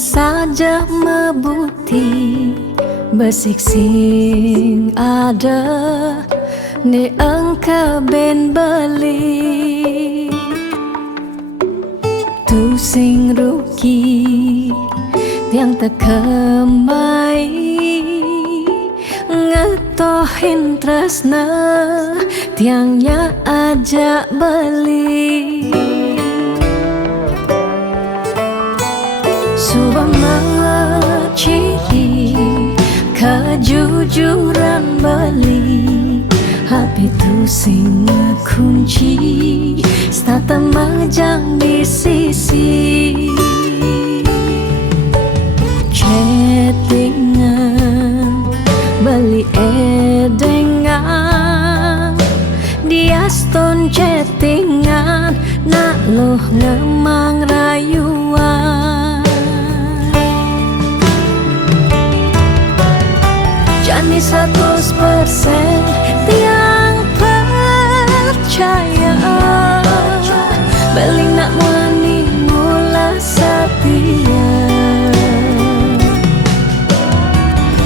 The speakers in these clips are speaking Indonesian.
saja mebuti besik sing ada ni engka ben beli tu sing rugi tiang tekemai ngetohin tresna tiangnya ajak beli Subama ciri kejujuran beli Hati tu sing kunci Stata majang di sisi Chattingan beli edengan Dia stone chattingan Nak loh ngemang rayuan Jani 100% tiang percaya Beli nak wani mula setia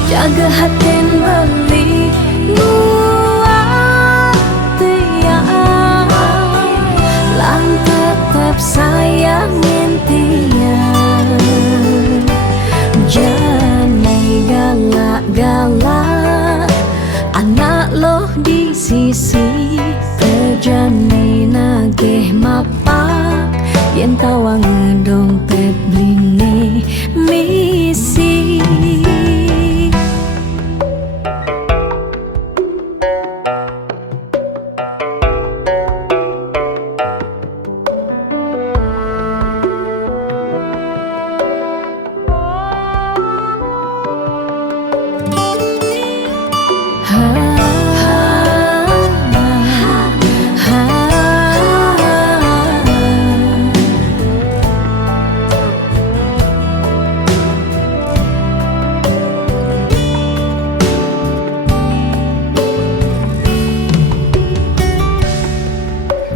Jaga hatin beli buat tiang Lang tetap sayangin tiang Jangan galak-galak Anak loh di sisi Terjani nageh mapak Yen tawang dompet blingi misi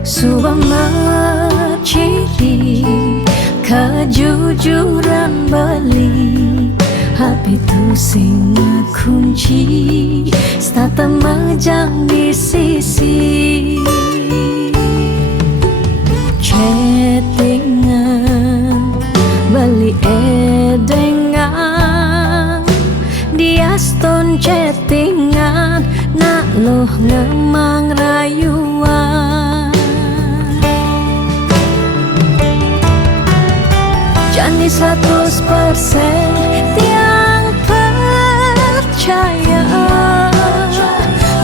Subama ciri kejujuran beli Hati tu sing kunci Stata majang di sisi Chattingan beli edengan Dia stone chattingan Nak loh ngemang rayuan Jani 100% tiang percaya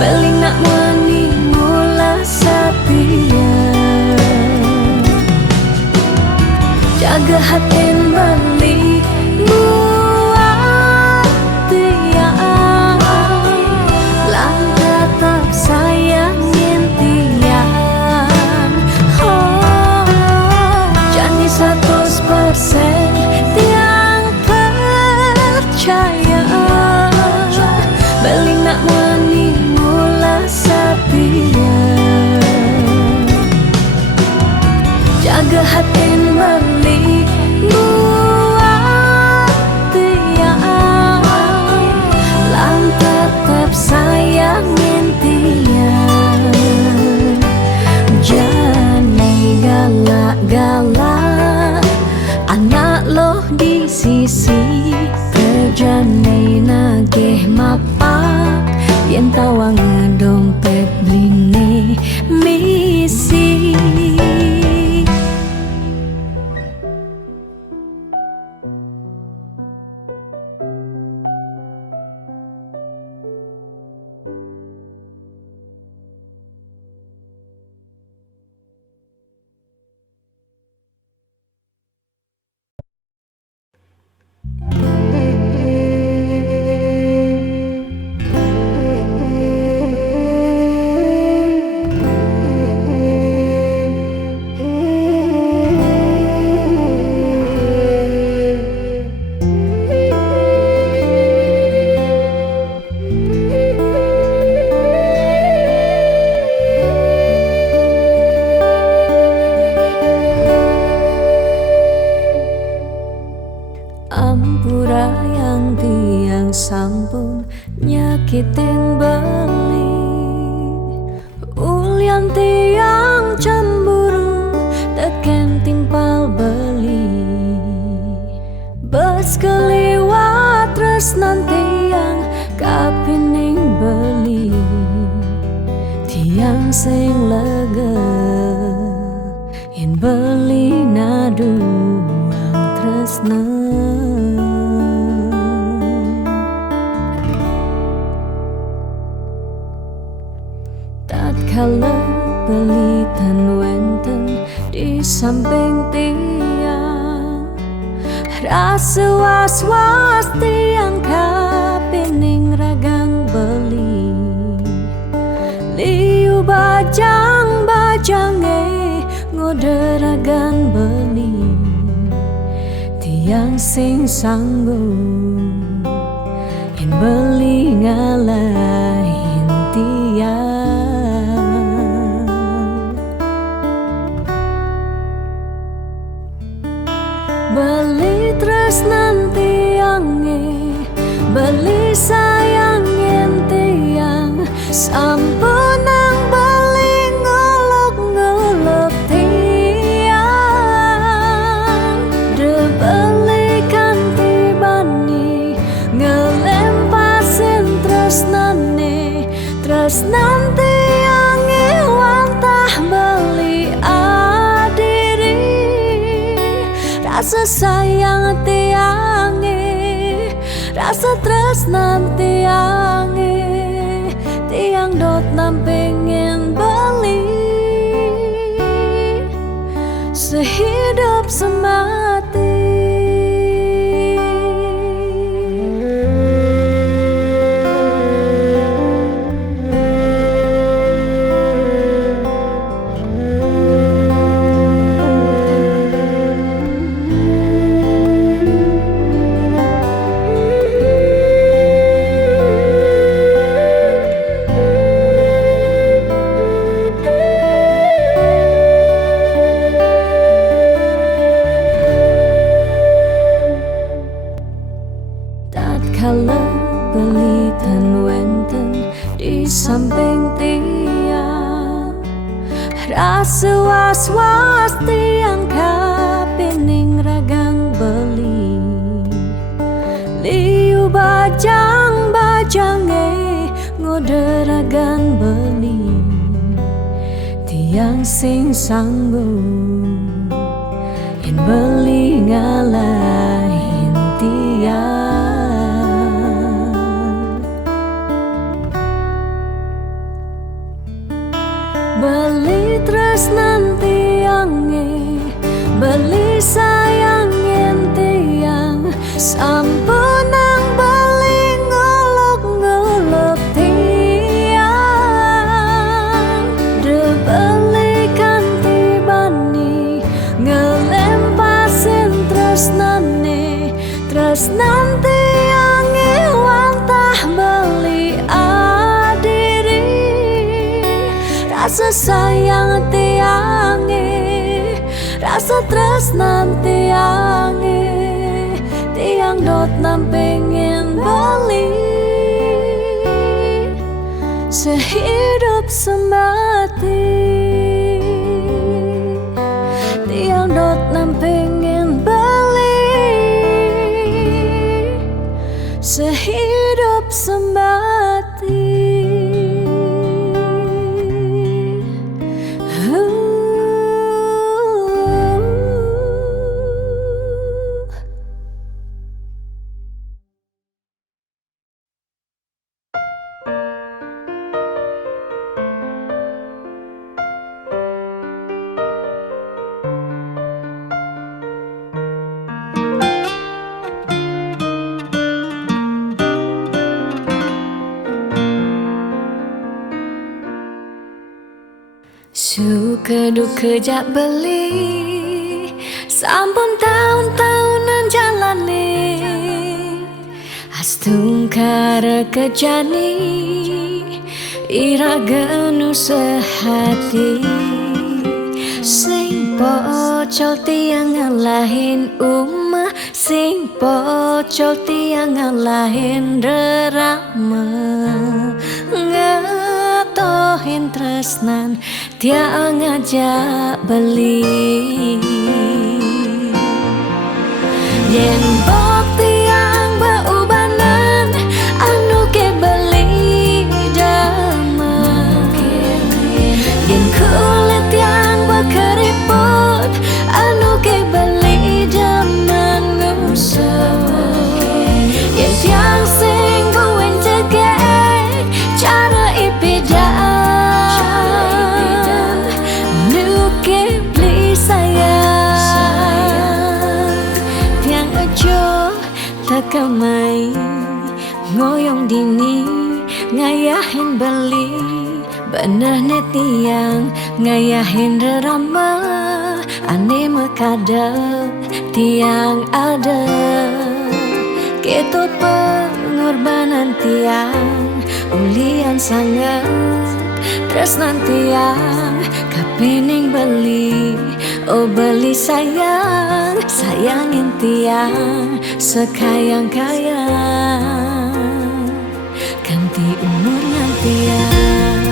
Beli nak wani mula setia Jaga hatin beli buat tiang Lang tetap sayangin tiang Jani 100% tiang percaya Beli nak wani mula setia Jaga hatin beli buat tiang Lang tetap sayangin tiang Jangan galak-galak Anak loh di sisi Terjani nageh mapak Yen tawang dompet blingi misi tiang sing lega yen beli naduang tresna. Tatkala pelitan wenten di samping tiang, rasa was-was tiang kapining ragang beli. Liu bajang-bajange ngoderagan beli, tiang sing sanggup yen beli ngalahin tiang. Beli tresnan tiange, beli sayangin tiang, sampunang beli ngolok-ngolok tiang. De beli kanti bani ngelempasin tresnane, tresnan tiange wantah beli adiri. Rasa sayang tiange, rasa tresnan tiange, tiang dot nampingin beli sehidup semati. Tatkala pelitan wenten di samping tiang, rasa was-was tiang kapining ragang beli. Liu bajang-bajange ngoderagan beli, tiang sing sanggup yen beli ngalahin tiang. Beli tresnan tiange, beli sayangin tiang, sampunang beli ngolok-ngolok tiang. De beli kanti bani ngelempasin tresnane, tresnan tiange wantah beli adiri. Rasa sayang tiange, rasa tresnan tiange, tiang dot nampingin beli sehidup semati. Tiang dot nampingin beli sehidup semati. Suka duka jak beli, sampun tahun-tahunan jalani, astungkar kejani, iraganu sehati. Sing pocol tiang ngalahin umah, sing pocol tiang ngalahin rerama. Ngatohin tresnan tiang ngajak beli, yen bok tiang beubanan anu ke beli damai. Tekamai ngoyong dini ngayahin beli bener netiang ngayahin rerama ane mekadep tiang ada ketut pengorbanan tiang ulian sangat tresnan tiang kapening beli oh beli sayang sayangin tiang sekayang-kayang ganti umurnya tiang.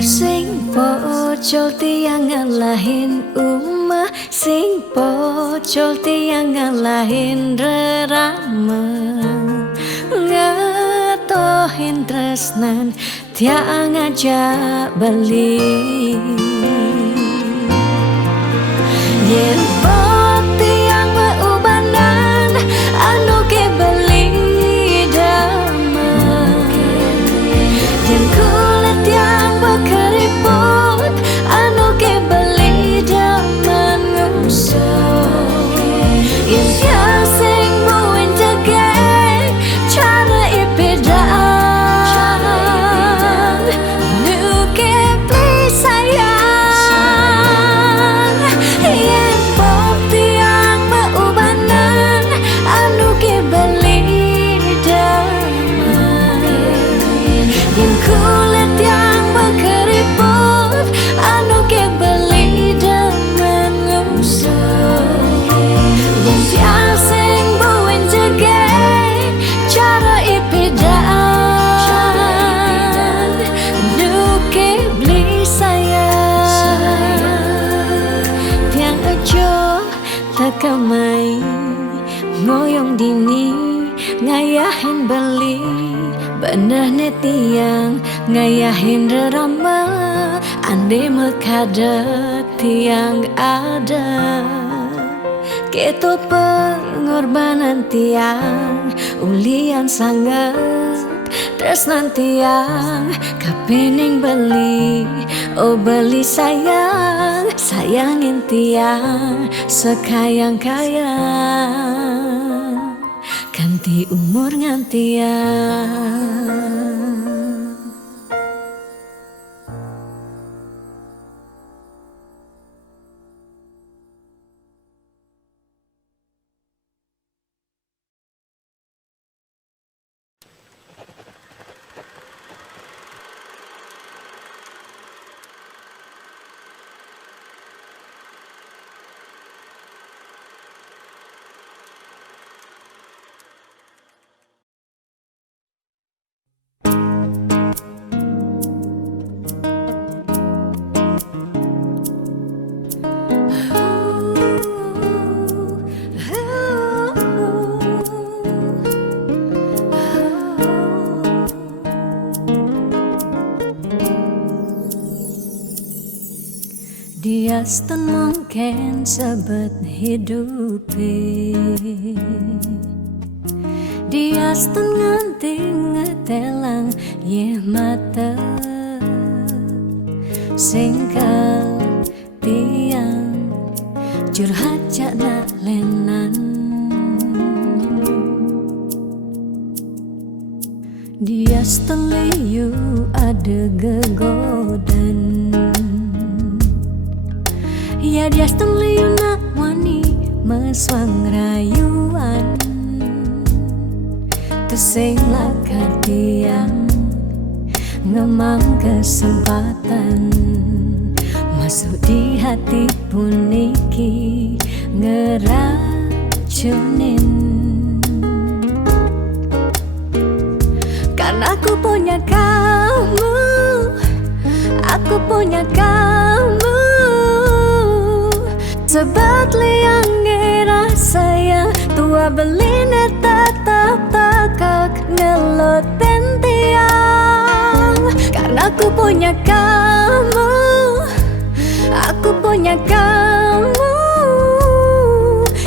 Sing pocol tiang ngalahin umah, sing pocol tiang ngalahin rerama, ngatohin tresnan tiang ngajak beli. Yen pot tiang beubanan anu ke beli dama, yen kulit tiang keriput anu ke beli daman ngusuk yen sing buin jegek cara ipedaan nu ke beli sayang yen pop tiang beubanan anu ke beli daman yen kulit tiang keriput anu ke beli daman ngusuk yen sing buin jegek cara ipedaan nu ke beli sayang tiang aja tekamai ngoyong dini ngayahin beli bener netiang ngayahin rerama ande mekadet tiang ada keto pengorbanan tiang ulian sangat tresnan tiang kapening beli oh beli sayang sayangin tiang sekayang-kayang ganti umur ngantiang. Dia mungkin sebet hidupi, dia nganti ngetelang ye mata singkal tiang curhat jana lenan. Dia liu ada gegodan, ya dia liu nak wani meswang rayuan, tesing lakar tiang ngemang kesempatan masuk di hati puniki ngeracunin. Karena aku punya kamu, aku punya kamu, Sebab liang saya tua beline tetap takak ngelot tiang. Karena aku punya kamu, aku punya kamu,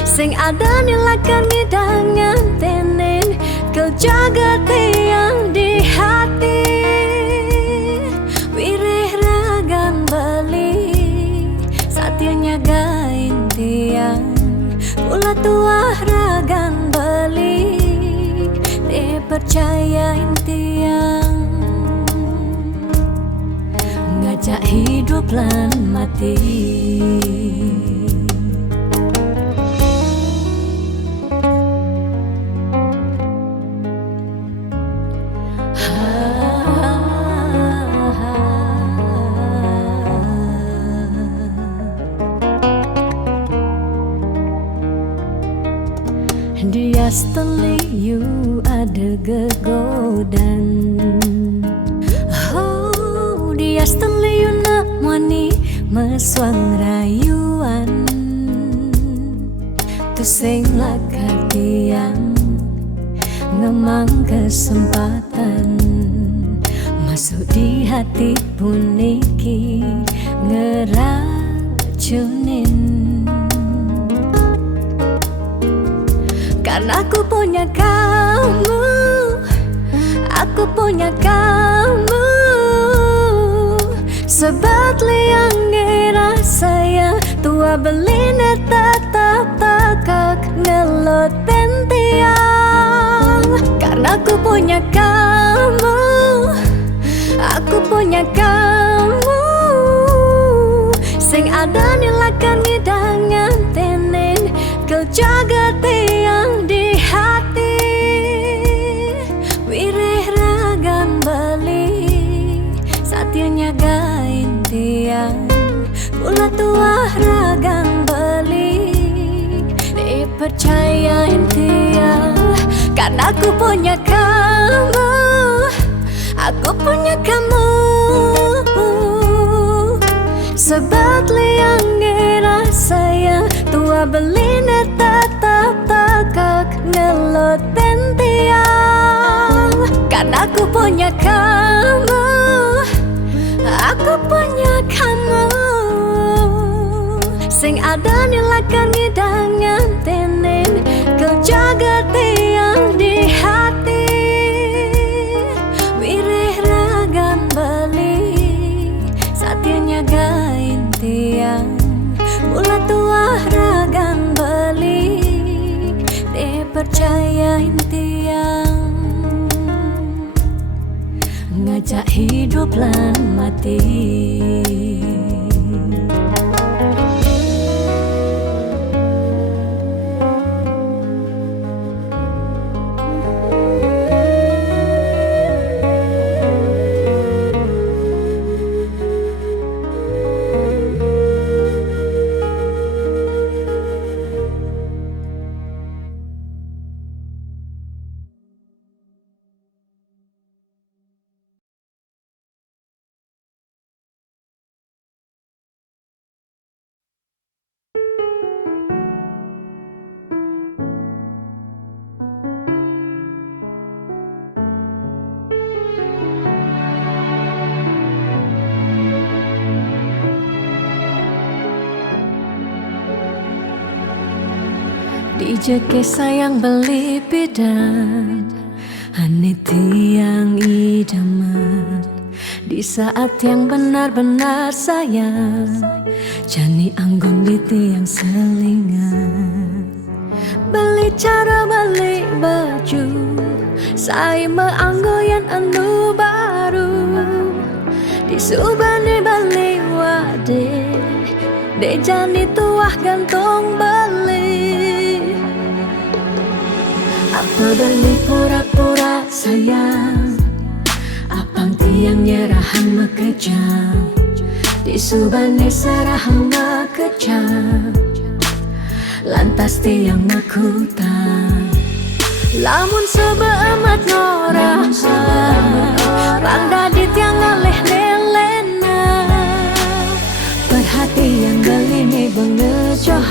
sing ada nilakan ngidangan tenen kau jaga tiang di hati. Wireh ragan bali satianya gain tiang, pula tua ragan bali te percayain tiang. Ngajak hidup lan mati. Dia seteliu ada gegodan. Oh, dia seteliu nak wani meswang rayuan. Tu sing lakar tiang ngemang kesempatan masuk di hati puniki ngeracunin. Karena aku punya kamu, aku punya kamu. Sebab liang saya tua beline tetap takak ngelot tiang. Karena aku punya kamu, aku punya kamu, sing ada nilakan ngidangan tenen kau jaga tiang di hati. Wireh ragan bali satianya gain tiang, pula tua ragan bali dipercayain tiang. Karena aku punya kamu, aku punya kamu. Sebab liang saya tua beline tetap takak ngelot tiang. Karena aku punya kamu, aku punya kamu, sing ada nilakan ngidangan tenen kau jaga tiang di hati. Wireh ragan bali satianya gain tiang, pula tua ragan bali dipercayain tiang. Ngajak hidup lan mati. Dijeke sayang beli bidan, ane tiang idaman. Di saat yang benar-benar sayang, jani anggon di tiang selingan. Beli cara beli baju, saya meanggoyan anu baru. Di subane beli wade, de jani tuah gantung beli. Apa beli pura-pura sayang, apang tiang nyerahan mekejam. Di subane serahan mekejam, lantas tiang makutan. Lamun sebeamat norahan, rangda di tiang ngalih nelena. Perhatian beli nih bengejoh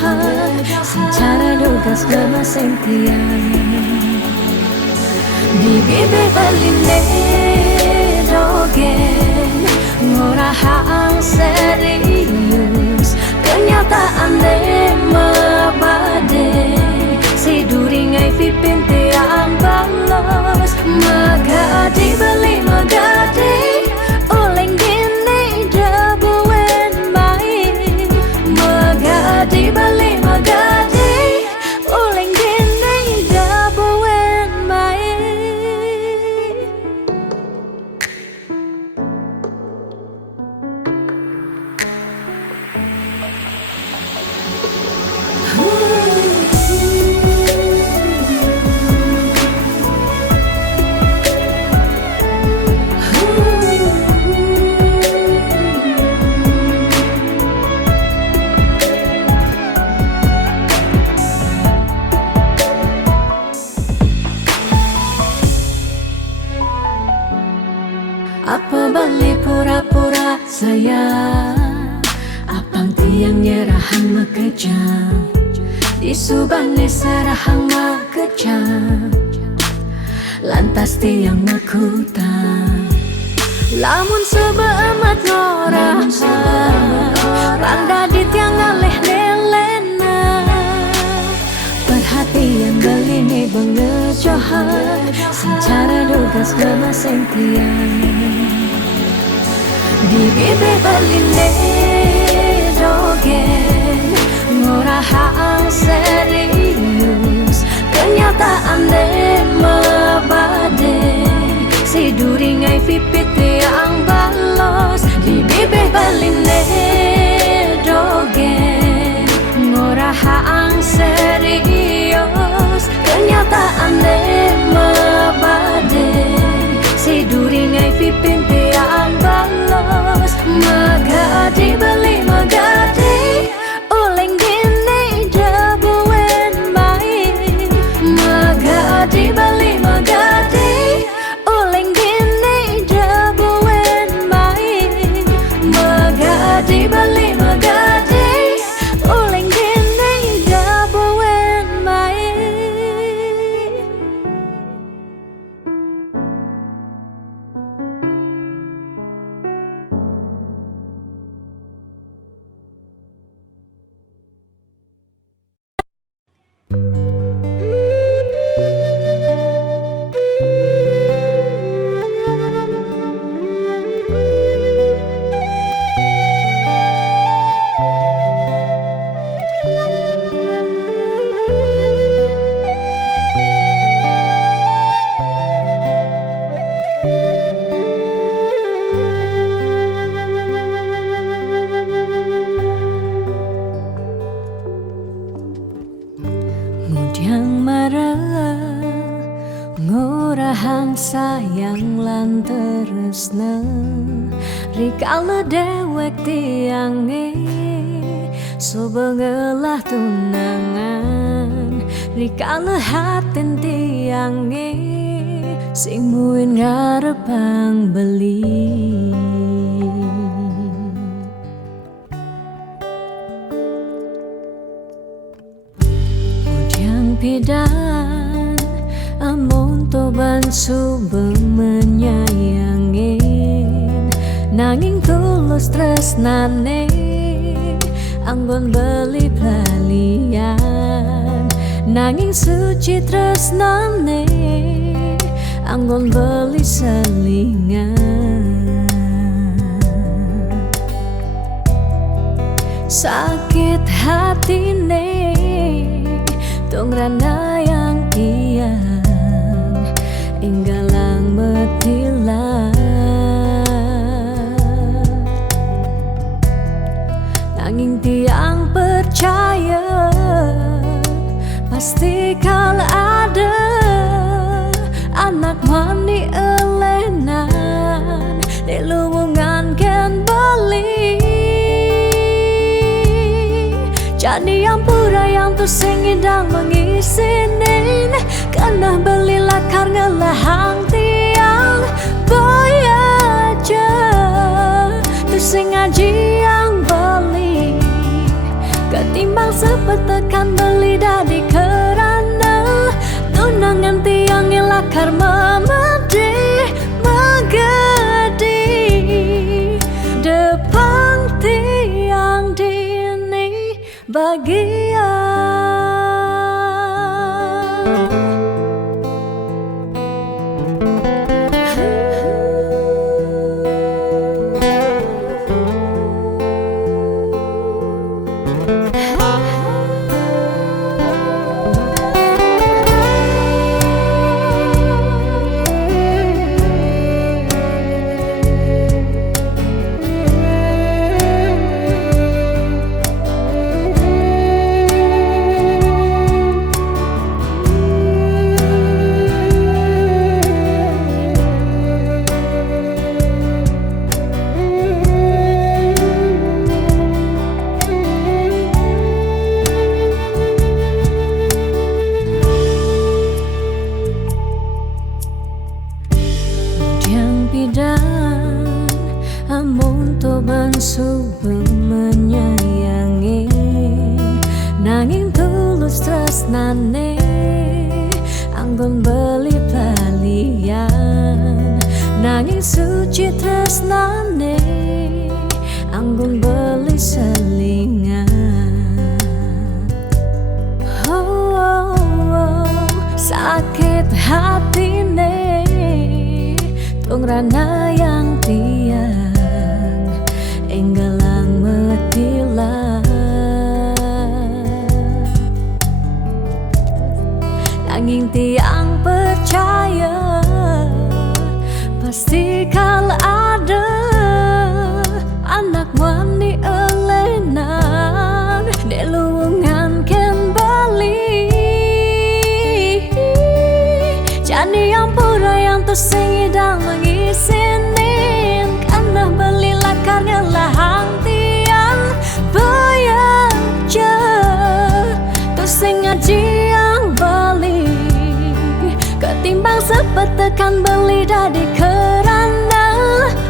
sing tiang di bibir beline dogen ngorahang serius kenyataan mabade si duringai pipin tiang balos magadi beli magadi oleng gini dabuen mai magadi beli magadi oleng gini dabuen mai apa balik pura-pura sayang apang tiang nyerahan mekejang disubane serahang mekejang lantas tiang mekutang lamun sebeamat ngorah pangdadi tiang ngaleh nelena perhatian belini bengejohan secara dugas kemaseng tiang di bibir beline dogen ngorahang serius kenyataan mabade si duringai pipit tiang balos di bibir beline dogen ngorahang serius kenyataan mabade si duringai pipin tiang balos magadi beli magadi oleng gini dabuen mai magadi beli magadi oleng gini dabuen mai magadi beli magadi oleng gini dabuen mai Mudyang marah ngorahang sayang lan teresna rikala dewek tiange sobengelah tunangan rikala hatin tiange sing muin ngarepang beli pidan amun toban sube menyayangin nanging tulus tresnane anggon beli pelalian nanging suci tresnane anggon beli selingan sakit hatine tong rana yang tiang inggalang metilan nanging tiang percaya pasti kal ada anak mani elenan di luwungan ken bali jadi yang pura yang tu sing indang mengisinin karena beli lakar ngelahang tiang boy aja tu sing ngaji yang beli ketimbang sepetekan beli dari kerana suci tresnane anggun beli selingan. Sakit hatine tung rana yang tiang enggalang metilah. Nanging tiang percaya pasti kal ada anak wani elenan delungan ken bali. Jani yang pura yang sing idang mengisinin karena beli lakar ngelahang tiang bayar je sing ngaji yang bali ketimbang sepet tekan beli dadi kerana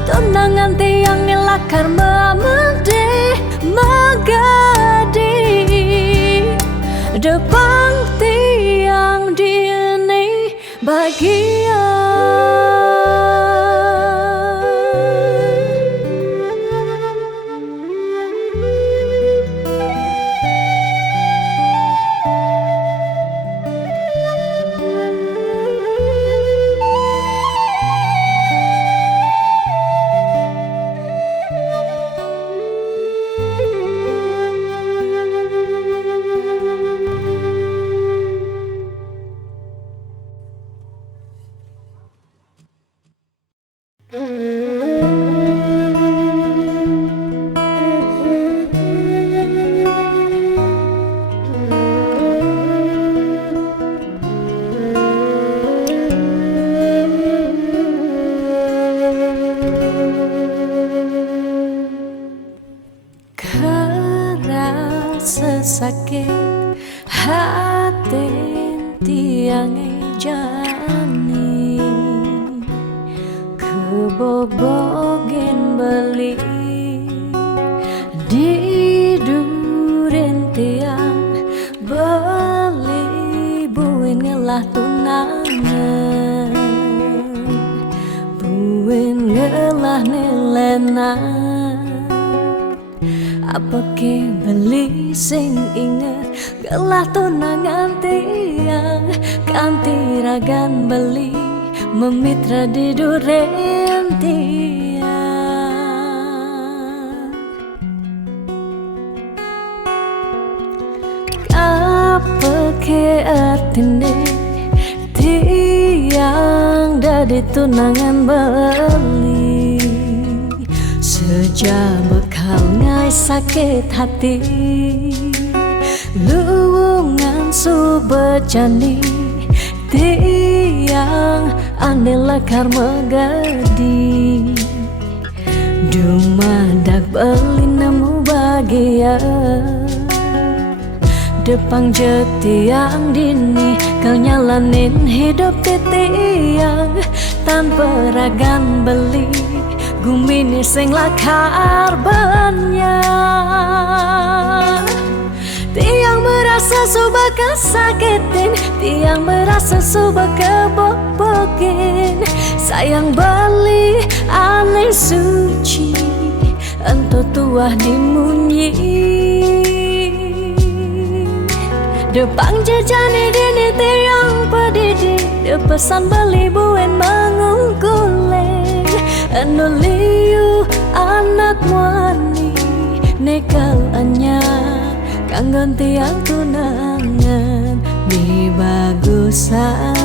tunangan tiang ngelakar memede magadi depan tiang dini bahagia. Sesakit hati tiang jani kebobogin beli di duren tiang beli buin ngelah tunangan buin ngelah nilenan. Apa ke beli sing inget gelah tunangan tiang kanti ragan beli memitra di duren tiang. Apa ke artine tiang dadi tunangan beli sejak bekal ngai sakit hati luwungan subejani tiang ane lakar megadi dumadak beli nemu bahagia depang jetiang dini kau nyalanin hidup tiang tanpa ragan beli gumini sing lakar banyak. Tiang merasa suba kesakitin, tiang merasa suba kebobokin. Sayang beli aneh suci, ento tuah dimunyi. Depang jejani dini tiang pedidi, de pesan beli buen mengungkuleng. Anuliu anak wani nekal anya kanggon tiang tunangan di bagusan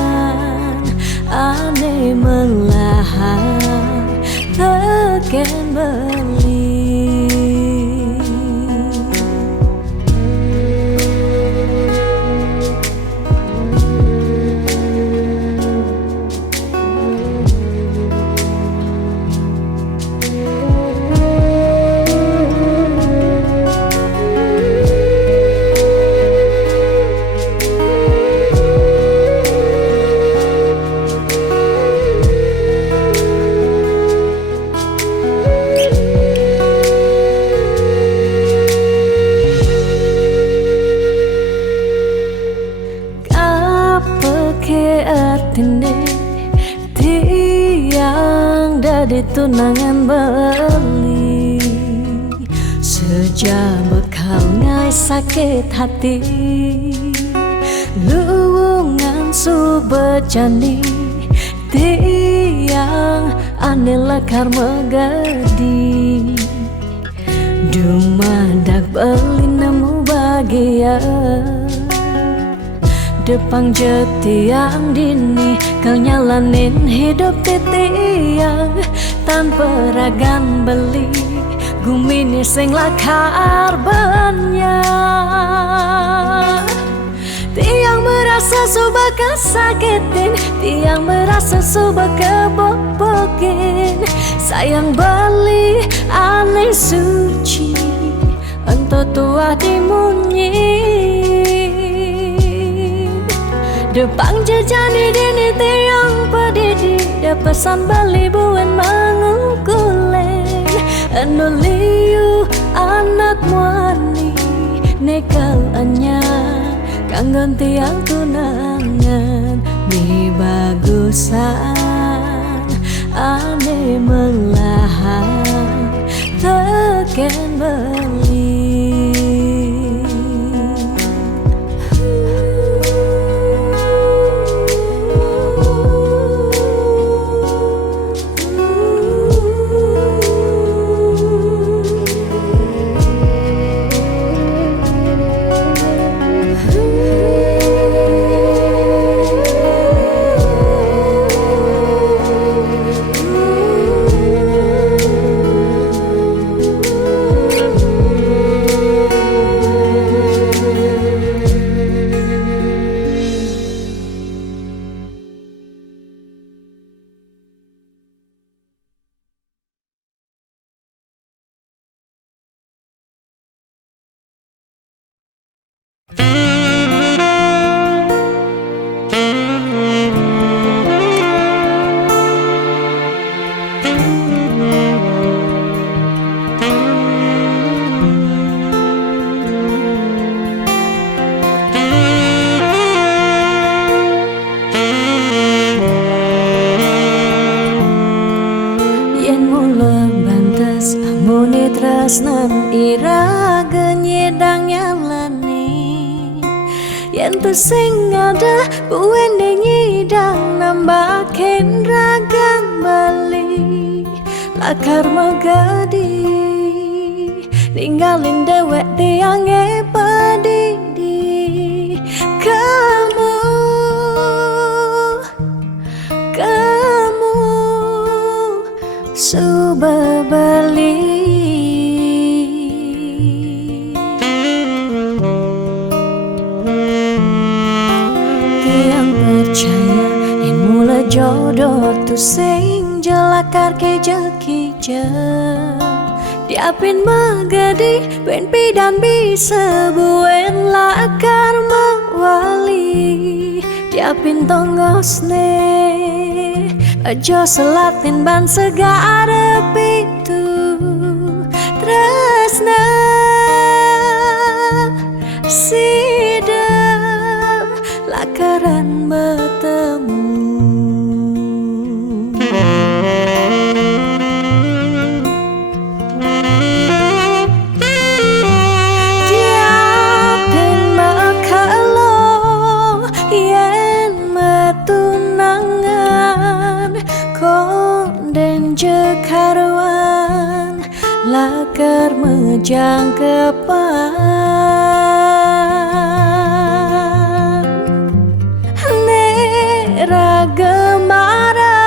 ane melahan teken beli. tunangan beli. Sejak bekal ngai sakit hati, luwungan su berjani, tiang ane lekar megadi. Dumadak beli nemu bahagia, depan jetiang dini kau nyalanin hidup titiang tanpa ragan beli gumini sing lakar banyak. Tiang merasa subah kesakitin, tiang merasa subah kebobokin. Sayang beli aneh suci entah tua dimunyi. Depan jejani dini tiang pedidi, da pesan beli buen mengukulen. Anuliu anak muani nekal anya kangen tiang tunangan. Di bagusan ane melahan teken beli. Tresnan iraga nyedang nyalani, yen tu sing ada buen nyidang nambahin ragang bali. Lakar megadi ninggalin dewek tiang pedidi. Kamu subah bali. Jodoh tu sing jelakar ke jekija, diapin megadi ben pidan bisa buen lakar mewali. Diapin tonggosne aja selatin ban segara pitu tresna sida lakaran bertemu. Jekaruan lakar mejang kepan nera gemara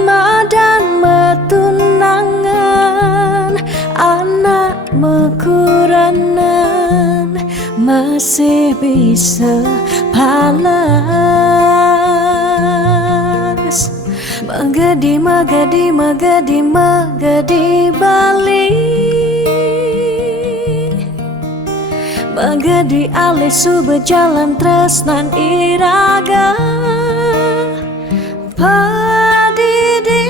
madan metunangan anak mekuranan masih bisa palas. Magadi, magadi, magadi, magadi bali. Magadi alih su berjalan tresnan iraga padidi.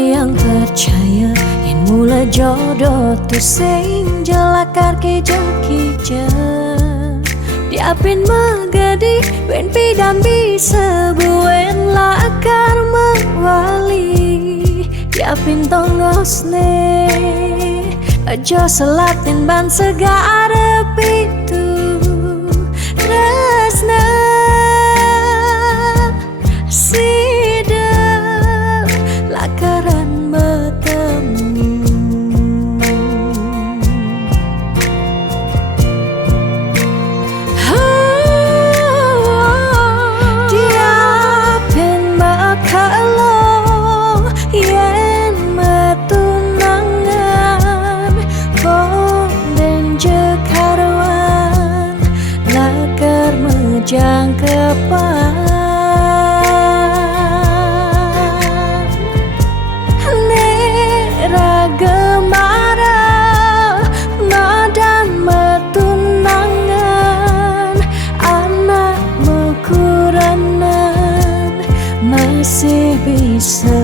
tiang percaya yen mula jodoh tu sing jelakar kijang-kijang diapin magadi ben pidambi sebuen lakar mewali diapin tongosne aja selatin ban segara pitu resna sida lakaran bertemu diapin makalong yen metunangan konden jekaruan lakar mejang kepan masih bisa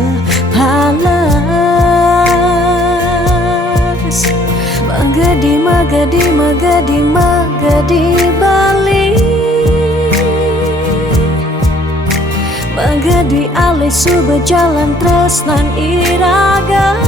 balas magadi magadi magadi magadi balik magadi alih subuh jalan tresnan iraga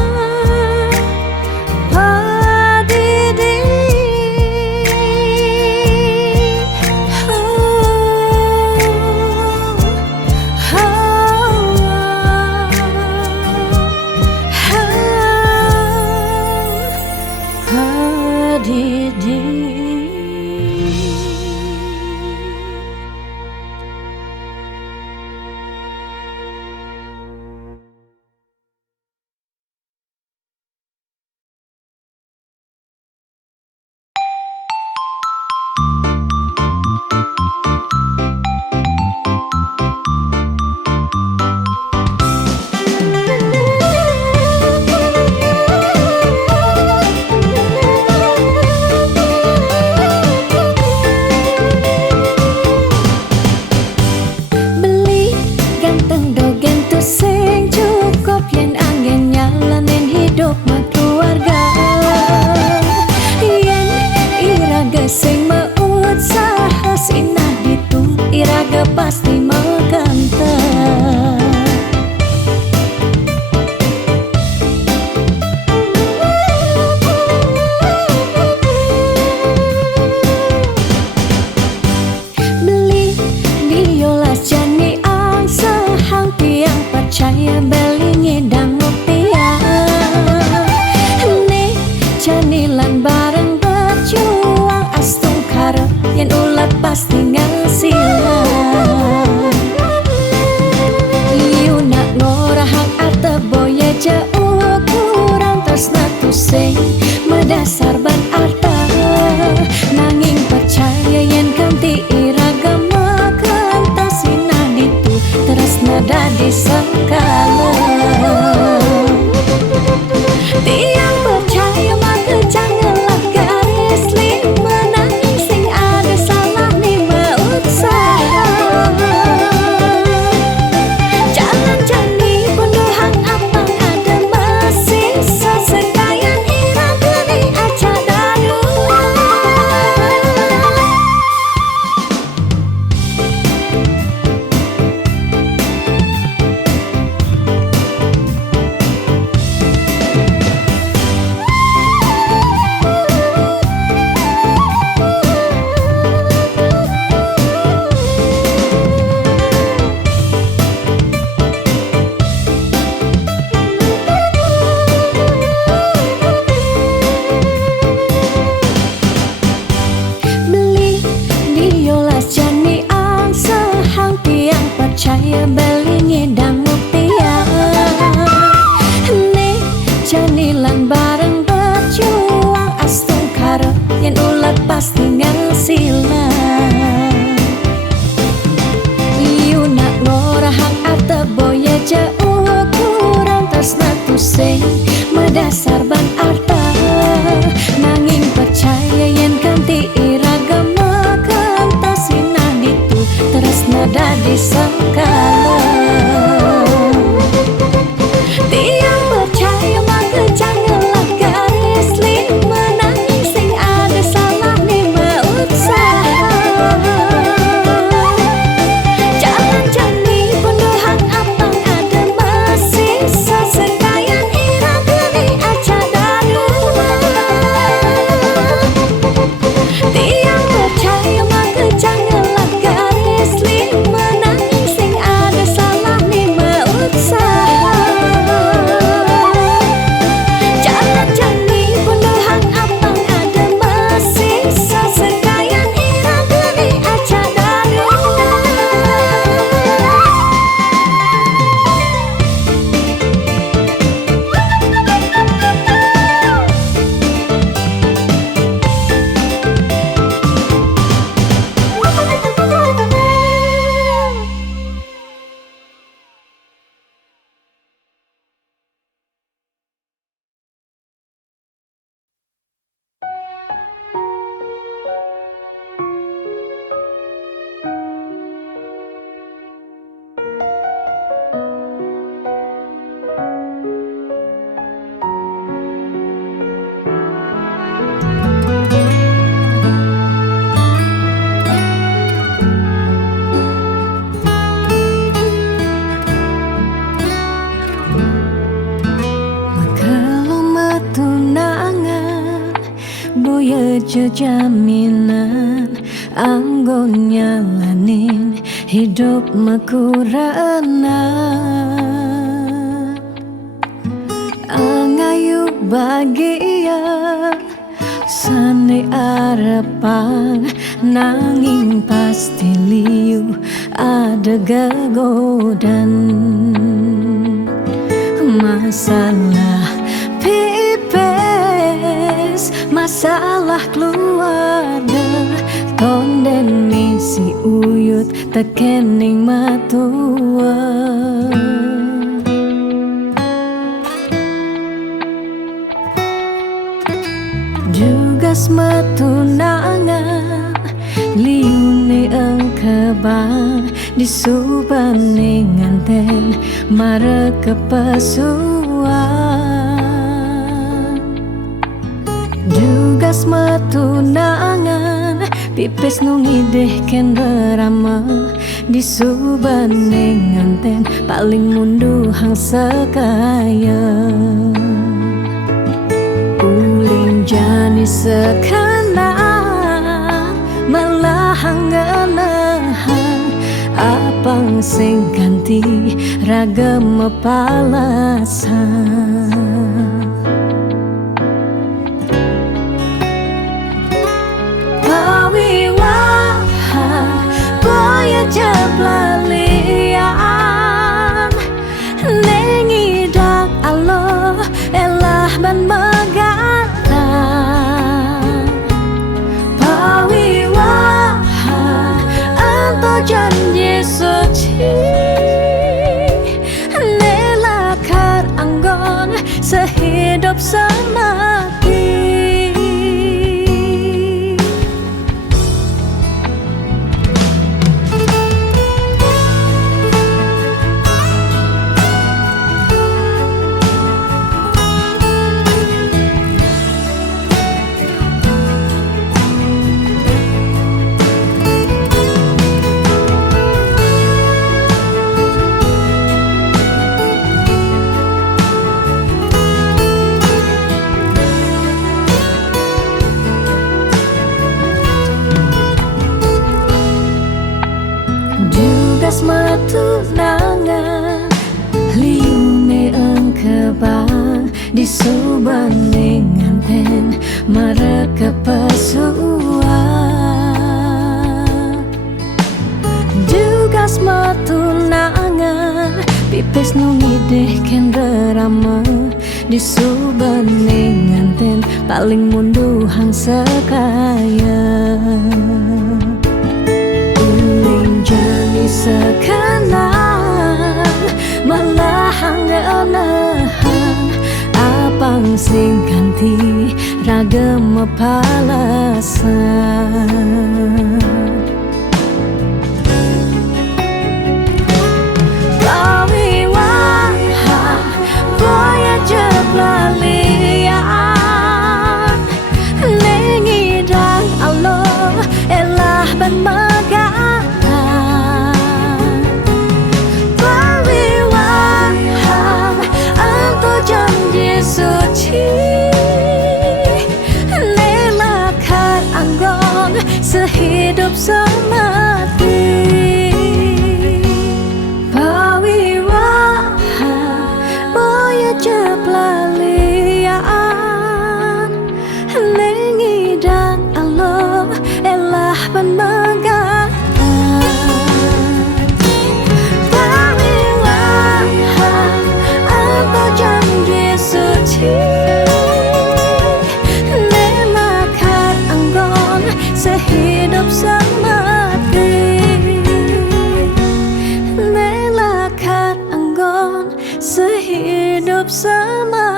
iraga pasti mengkantar beli diolas jani ang sehang tiang percaya beli ngedang rupiah nih janilan bareng berjuang astung karep yang ulat pasti ngasilan liu nak ngorahak arta boya jauh kurang tresna tu sing medasar ban arta nanging percaya yen kanti iragama kantasina ditu tresna dadi sakala tiang percaya maka janganlah garis lima percaya beli ngedang rupiah nih janilan bareng berjuang astung karep yen ulat pasti ngasilan liu nak ngorahak arta boya jauh kurang tresna tu sing medasar ban arta nanging percaya yen kanti iragama kantasina ditu tresna dadi sakala tiang boya jaminan anggon nyalanin hidup makurana angayu bahagia sane arepang nanging pasti liu ada gegodan masalah pipes masalah keluarga tonden misi uyut tekening matua jugas matunangan liune engkebang disubane nganten mare kepasuan jugas matunangan pipes nungideh ken berama disubane nganten paling mundu hang sekaya uling jani sekana malah hanganahan apang sing ganti ragam palasan pawiwahan boya jablalian nengidak Allah elah ban janji suci nelakar anggon sehidup semati jugas matunangan liune engkebang disubane nganten mareka pasuan jugas matunangan pipes nungideh ken berama disubane nganten paling mundu hang sekaya jani sekanan malah hanganahan apang sing ganti ragam palasan pawiwahan boya jablalian nengidang Allah elah ban suci nelakar anggon sehidup semati pawiwahan boya jablalian nengidang Allah elah ban nelakar anggon sehidup semati nelakar anggon sehidup semati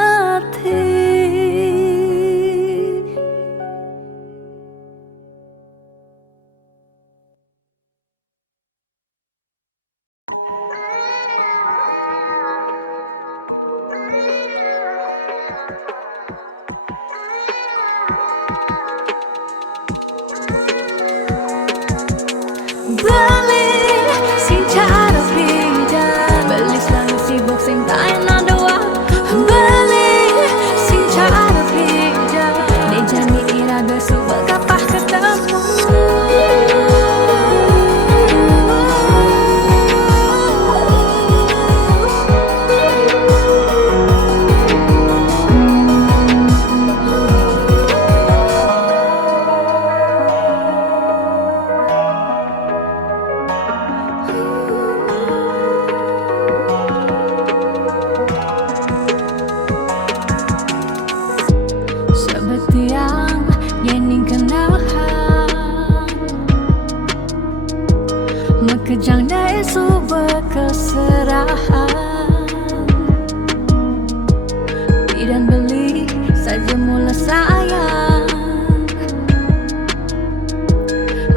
dan beli saja mula sayang.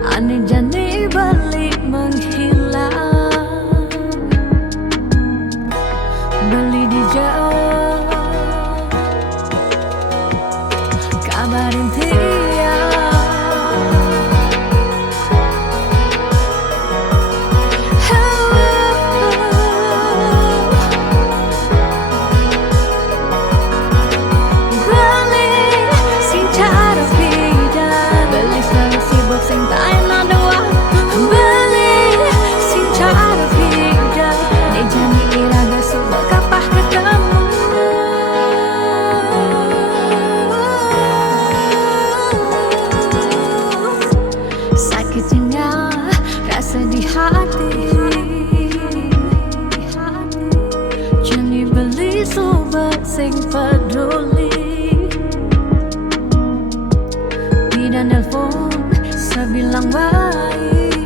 Aneh jani beli menghilang, beli di jauh kabarin dia. Sakitnya rasa di hati, jani beli sobat sing peduli. Tidak nelpon sebilang baik,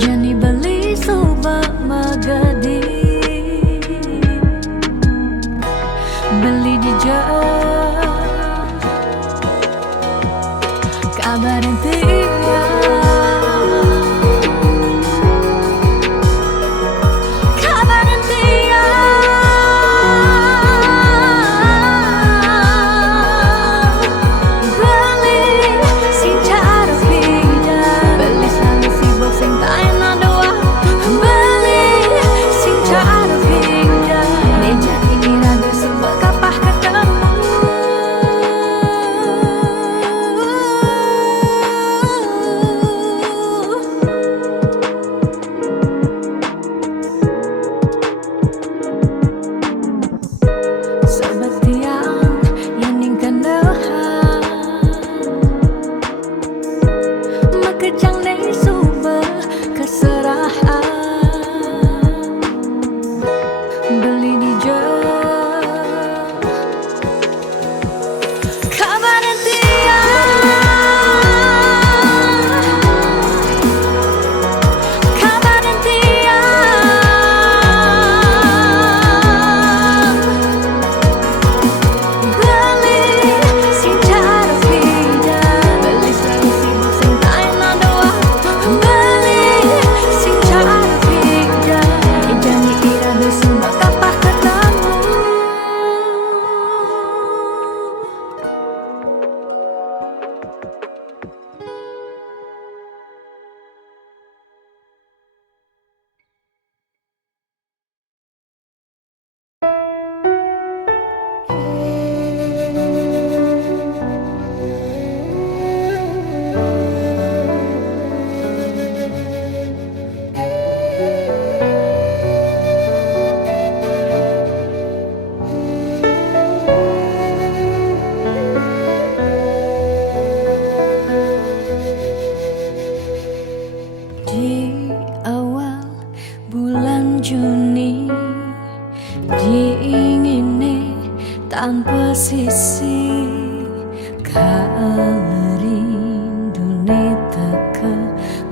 jani beli sobat magadi, beli di jauh kabarin dia. Kabarin dia. Beli sing cara beda, beli selalu sibuk sing tak enak doa. Beli sing cara beda, nih jadi iraga sebab kapah ketemu. Beli di jauh kabarin dia. Kabarin dia. Beli sing cara beda, beli selalu sibuk sing tak enak doa. Beli sing cara beda, janji iraga sebab kapah ketemu. Di awal bulan Juni diingini tanpa sisi, kalerindu teka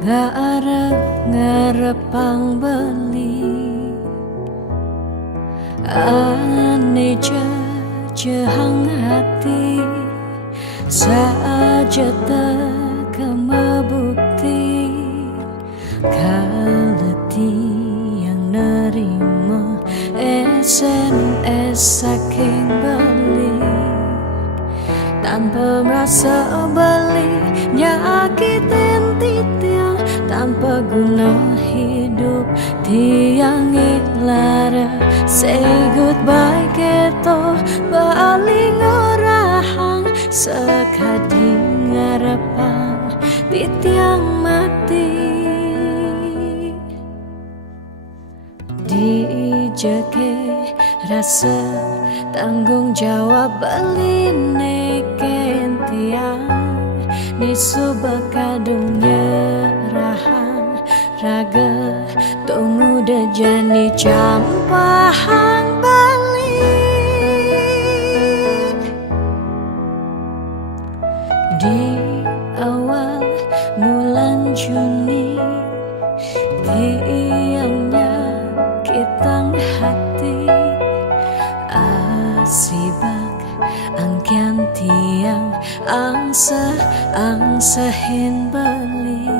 ngarep-ngarepang beli. Ane jehang hati saja teka mebukti, kaleti yang nerima SMS saking beli, tanpa merasa beli nyakitin titiang, tanpa guna hidup tiang ilara. Say goodbye keto baling orahang, sekadi ngarepang titiang mati. Dijeke rasa tanggung jawab beli neken tiang, ni subakadung nyerahan raga tunggu dejani campahang bali. Di awal bulan Juni tiangnya kitang hati, angsa-angsahin beli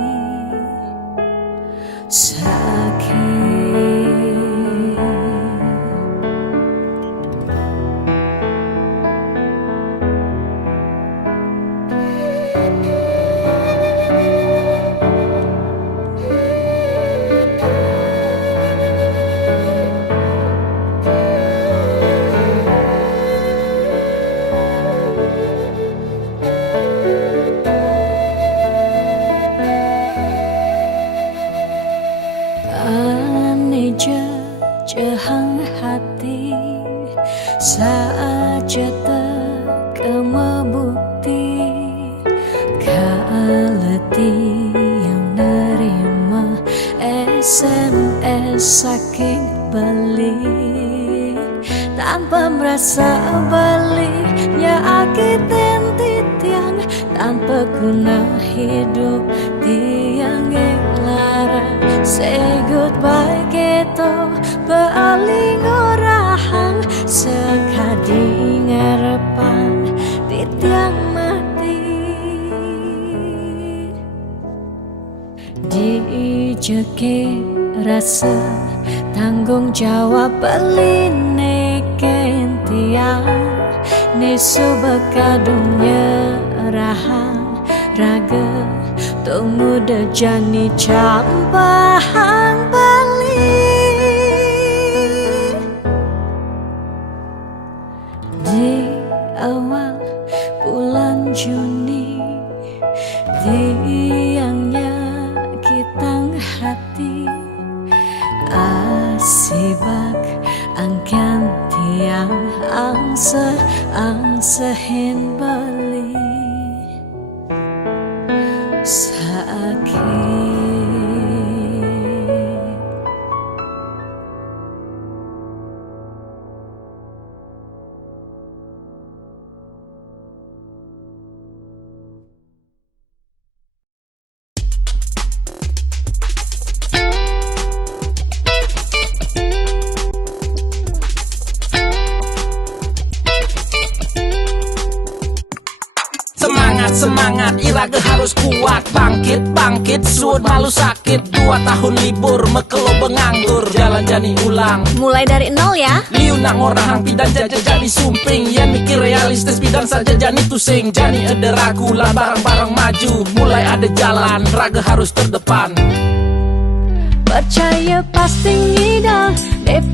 sakit. Jehang hati saja tekemu bukti kaleti yang nerima SMS saking beli tanpa merasa belinya akitin titiang tanpa guna hidup tiang lara. Say goodbye gitu paling orahang sekadi ngarepan di tiang mati dijeki rasa tanggung jawab beline kentiang nesu bekadungnya rahang raga tunggu dejani campahang bali di awal bulan Juni tiangnya kitang hati asibak angkan tiang angsahin bali sakit. Semangat, Iraga harus kuat. Bangkit, suut malu sakit. 2 tahun libur, mekelo benganggur. Jalan jani ulang, Mulai dari nol ya. liu nak ngorang pidan jaja jani sumping. Yan mikir realistis pidan saja jani tusing. Jani ada ragu lah bareng-bareng maju. Mulai ada jalan, raga harus terdepan. Percaya pasti ngidang,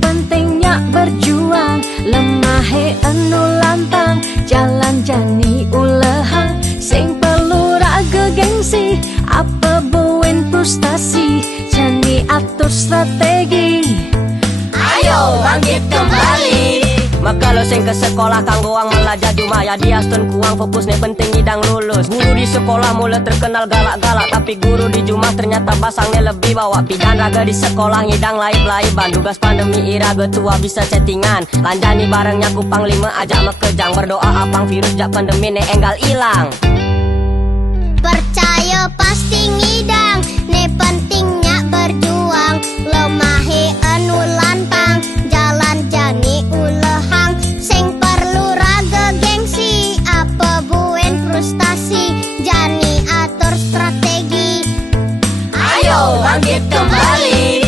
pentingnya berjuang. Lemah anu lantang, jalan jani ulehang. Sing perlu raga gengsi, apa buin frustasi. Jani atur strategi, Ayo bangkit kembali. Maka lo sing ke sekolah kanggo ang belajar cuma ya dia stun kuang fokus nih penting idang lulus. Guru di sekolah mulai terkenal galak-galak, tapi guru di Jumat ternyata basangnya lebih bawa pidan. Raga di sekolah ngidang laib-laiban, tugas pandemi iraga tua bisa chattingan. Lanjani barengnya kupang 5 ajak mekejang, berdoa apang virus jak pandemi ne enggal ilang. Percaya pasti ngidang, ne pentingnya berjuang. Lemahe anu lantang, jalan jani ulehang. Sing perlu raga gengsi, apa buen frustasi. Jani atur strategi, Ayo bangkit kembali.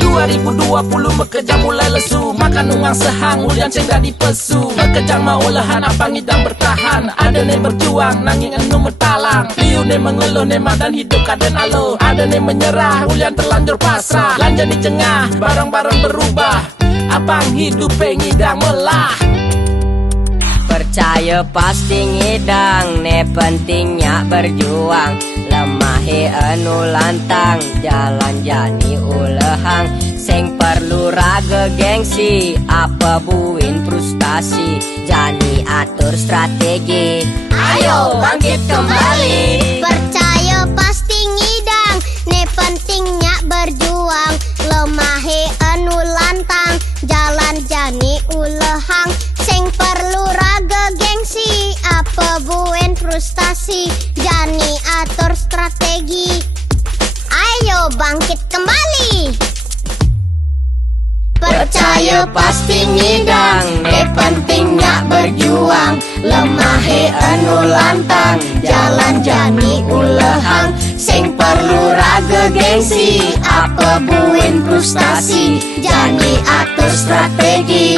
2020 bekerja mulai lesu, makan uang sehang ulian cengga di pesu. Bekerja mau lahan apa ngidang bertahan, ada ne berjuang nanging enu mertalang. Liu ne mengeluh ne madan hidup kaden alo, ada ne menyerah ulian terlanjur pasrah. Lanjut di cengah barang-barang berubah, apang hidup ngidang melah. Percaya pasti ngidang, ne pentingnya berjuang. Lemahe anu lantang, jalan jani ulehang. Sing perlu raga gengsi, apa buin frustasi. Jani atur strategi, ayo bangkit kembali. percaya pasti ngidang, ne pentingnya berjuang. Lemahe anu lantang, jalan jani ulehang. Sing perlu raga gengsi, apa buen frustasi. Jani atur strategi, ayo bangkit kembali. Percaya pasti ngidang, pentingnya berjuang, lemah anu lantang, jalan jani ulehang, sing perlu raga gengsi, apa buin frustasi, jani atur strategi.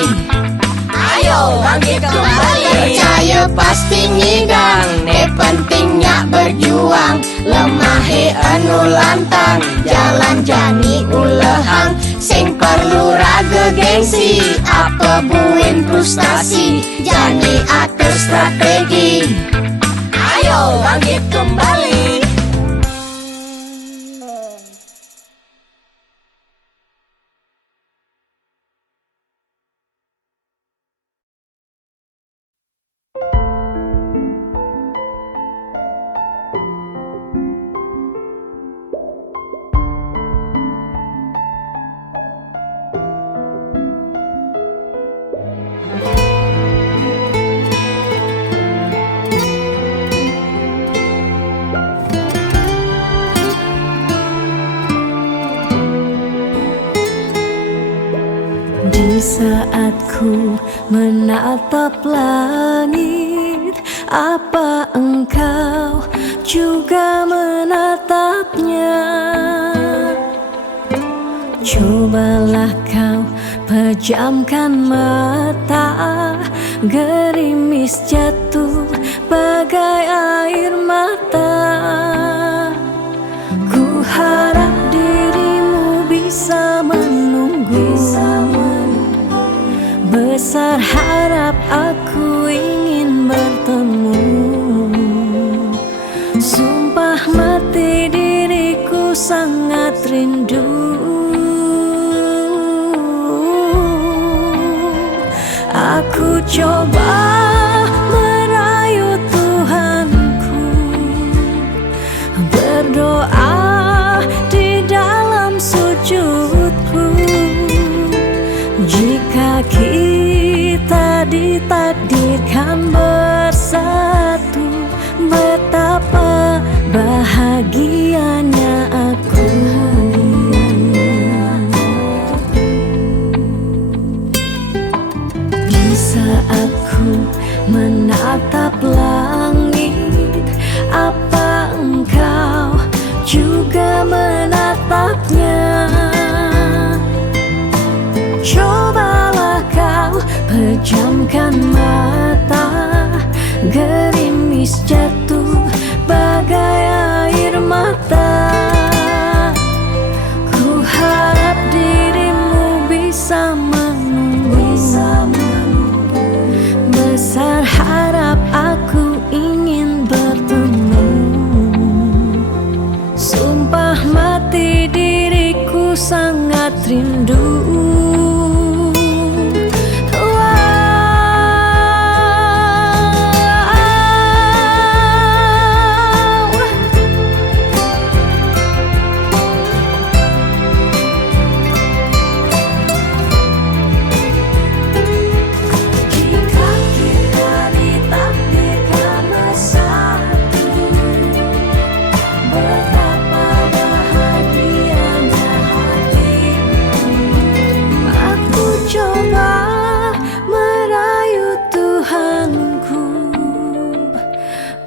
Ayo bangkit kembali, percaya pasti ngidang, pentingnya berjuang, lemah anu lantang, jalan jani ulehang, sing perlu raga gengsi, apa buin frustasi, jani atur strategi. Ayo bangkit kembali. Di saat ku menatap langit, apa engkau juga menatapnya? Cobalah kau pejamkan mata, gerimis jatuh bagai air mata. Ku harap dirimu bisa menunggu. Besar harap aku ingin bertemu. Sumpah mati diriku sangat rindu. Aku coba merayu Tuhanku, berdoa di dalam sujudku. Jika kita ditakdirkan bersatu, betapa bahagianya aku. Di saat ku menatap langit, apa engkau juga menatapnya? Cobalah kau pejamkan mata, gerimis jatuh bagai air mata. Ku harap dirimu bisa menunggu. Besar harap aku ingin bertemu. Sumpah mati diriku sangat rindu.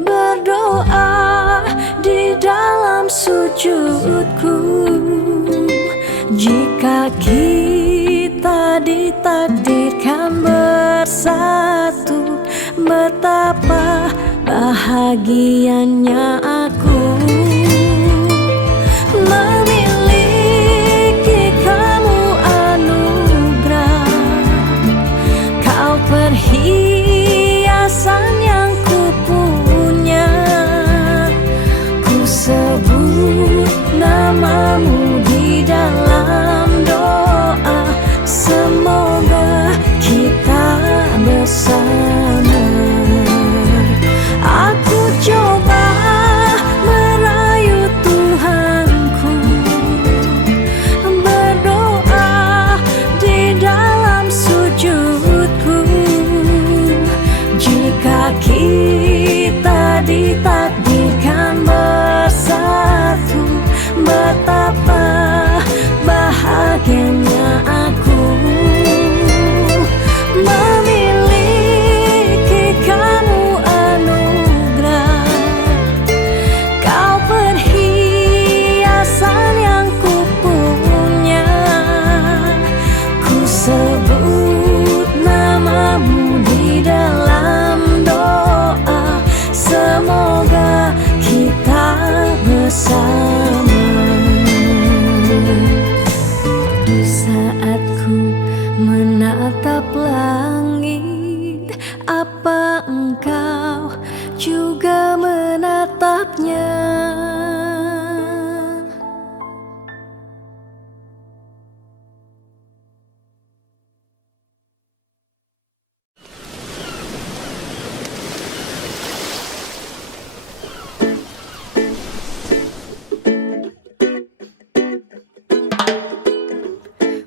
Berdoa di dalam sujudku. Jika kita ditakdirkan bersatu, betapa bahagianya aku. Memiliki kamu anugerah, kau perhiasan yang ku punya. Ku sebut namamu di dalam doa, semoga kita bersama. Aku coba merayu Tuhanku, berdoa di dalam sujudku. bersama. Saat ku menatap langit, apa engkau juga menatapnya?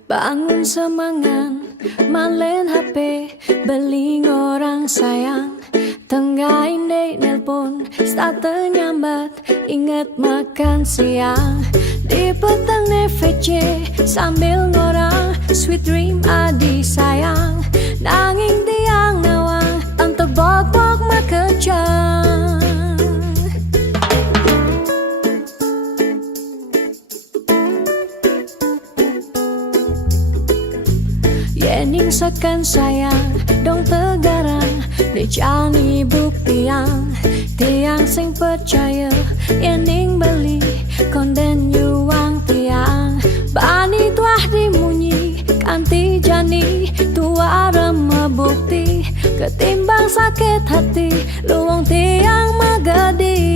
Bangun semangat, malen HP, beling orang sayang. Tenggahin dek nelpon, start nyambat, inget makan siang. Di petang VC, sambil ngorang, sweet dream adi sayang. Nanging tiang nawang, tante bok-bok makejang. Yening sekan sayang, dong tegarang, dijani bukti yang tiang sing percaya. Yening beli, konden yuang tiang, bani tuah dimunyi, kanti jani, tua remeh bukti. Ketimbang sakit hati, luang tiang magadi.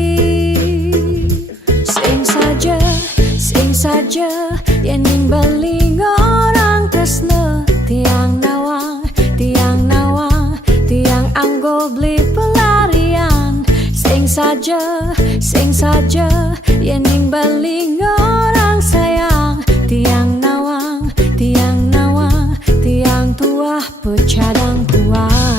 Sing saja, yening beli orang tresna. Tiang nawang, tiang anggo beli pelarian. Sing saja, yening baling orang sayang. Tiang nawang, tiang tua pecadang kuat.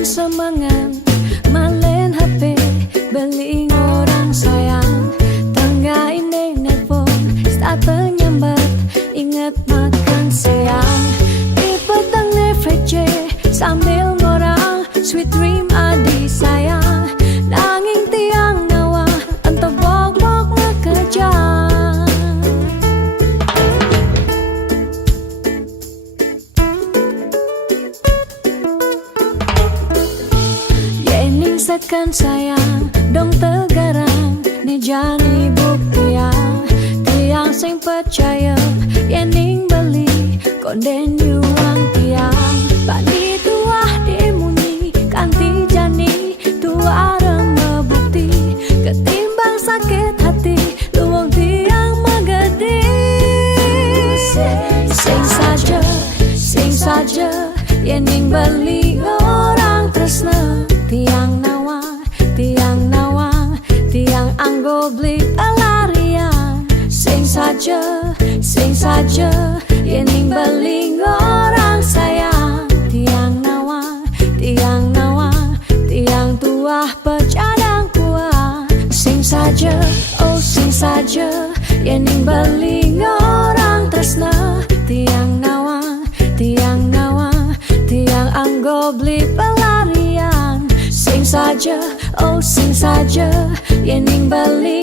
Semangat, malen HP, beling orang sayang. Tenggahin dek nelpon, start nyambat, inget makan siang. Di petang VC, sambil ngorang, sweet dream adi sayang. Nanging tiang nawa, ento bok-bok makejang. Sekan sayang, dong tegarang, nejani bukti yang tiang sing percaya. Yening beli, konden yuang tiang, bani tuah dimunyi, kanti jani, tua remeh bukti. Ketimbang sakit hati, luang tiang magadi. Sing saja, yening beli orang tresna. Tiang nawang, tiang anggo beli pelarian. Sing saja, yening beling orang sayang. Tiang nawang, tiang tua pecadang kuah. Sing saja, yening beling orang tresna. Tiang nawang, tiang anggo beli pelarian. Sing saja, yening beli